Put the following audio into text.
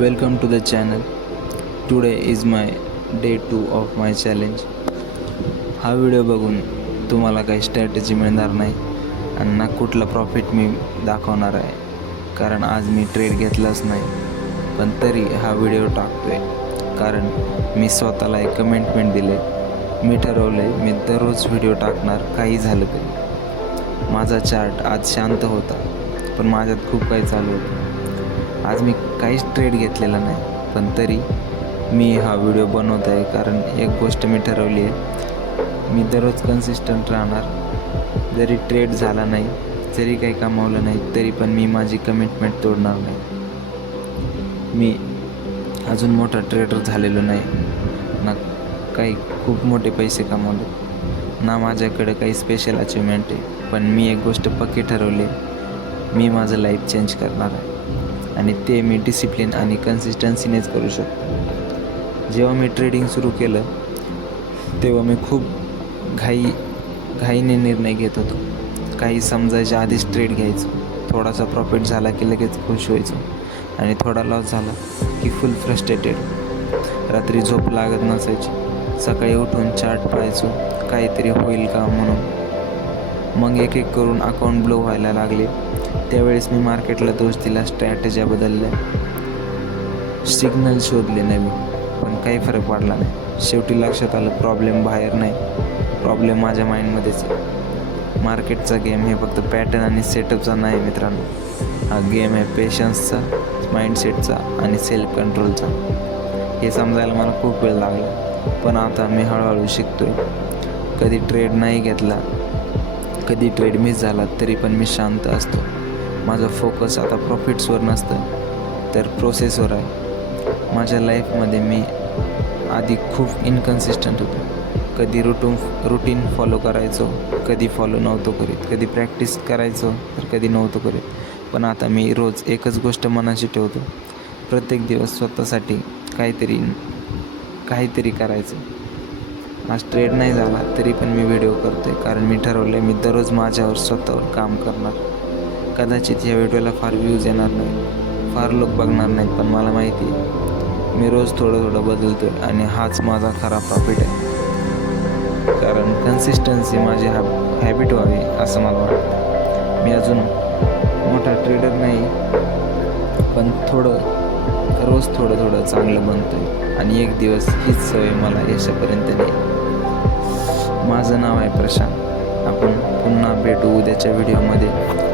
Welcome to the channel. Today is my day 2 of my challenge. हा video बघून तुम्हाला काही स्ट्रॅटेजी मिळणार नाही आणि ना कुठला प्रॉफिट मी दाखवणार आहे, कारण आज मी ट्रेड घेतलाच नाही. पण तरी हा व्हिडिओ टाकतोय कारण मी स्वतःला एक कमिटमेंट दिले. मी ठरवले मी दररोज व्हिडिओ टाकणार, काही झालं तरी. माझा चार्ट आज शांत होता, पण माझ्यात खूप काही चालू होतं. आज मी काहीच ट्रेड घेतलेला नाही, पण तरी मी हा व्हिडिओ बनवत आहे कारण एक गोष्ट मी ठरवली आहे, मी दररोज कन्सिस्टंट राहणार. जरी ट्रेड झाला नाही, जरी काही कमावलं नाही, तरी पण मी माझी कमिटमेंट तोडणार नाही. मी अजून मोठा ट्रेडर झालेलो नाही, ना काही खूप मोठे पैसे कमावले, ना माझ्याकडे काही स्पेशल अचिव्हमेंट आहे. पण मी एक गोष्ट पक्की ठरवली, मी माझं लाईफ चेंज करणार आहे आणि ते मी डिसिप्लिन आणि कन्सिस्टन्सीनेच करू शकतो. जेव्हा मी ट्रेडिंग सुरू केलं तेव्हा मी खूप घाईने निर्णय घेत होतो. काही समजायच्या आधीच ट्रेड घ्यायचो. थोडासा प्रॉफिट झाला की लगेच खुश व्हायचो आणि थोडा लॉस झाला की फुल फ्रस्ट्रेटेड. रात्री झोप लागत नसायची. सकाळी उठून चार्ट पाहायचो, काहीतरी होईल का म्हणून. मग एक एक करून अकाउंट ब्लो व्हायला लागले. त्यावेळेस मी मार्केटला दोष दिला, स्ट्रॅटेज्या बदलल्या, सिग्नल शोधले नवीन, पण काही फरक पडला नाही. शेवटी लक्षात आलं, प्रॉब्लेम बाहेर नाही, प्रॉब्लेम माझ्या माइंडमध्येच आहे. मार्केटचा गेम हे फक्त पॅटर्न आणि सेटअपचा नाही मित्रांनो. हा गेम आहे पेशन्सचा, माइंडसेटचा आणि सेल्फ कंट्रोलचा. हे समजायला मला खूप वेळ लागला, पण आता मी हळूहळू शिकतोय. कधी ट्रेड नाही घेतला, कधी ट्रेड मिस झाला, तरी पण मी शांत असतो. माझा फोकस आता प्रॉफिट्सवर नसतं, तर प्रोसेसवर आहे. माझ्या लाईफमध्ये मी आधी खूप इनकन्सिस्टंट होतो. कधी रुटीन फॉलो करायचो, कधी फॉलो नव्हतो करीत, कधी प्रॅक्टिस करायचो तर कधी नव्हतो करीत. पण आता मी रोज एकच गोष्ट मनाशी ठेवतो, प्रत्येक दिवस स्वतःसाठी काहीतरी करायचं. आज ट्रेड नाही झाला तरी पण मी व्हिडिओ करतोय, कारण मी ठरवलं मी दररोज माझ्यावर स्वतःवर काम करणार. कदाचित या व्हिडिओला फार व्ह्यूज येणार नाही, फार लोक बघणार नाहीत, पण मला माहिती आहे मी रोज थोडं बदलतो आहे आणि हाच माझा खरा प्रॉफिट आहे. कारण कन्सिस्टन्सी माझी हॅबिट व्हावी असं मला वाटतं. मी अजून मोठा ट्रेडर नाही, पण रोज थोडं चांगलं बनतो आहे आणि एक दिवस हीच सवय मला यशापर्यंत नेईल. माझं नाव आहे प्रशांत. आपण पुन्हा भेटू उद्याच्या व्हिडिओमध्ये.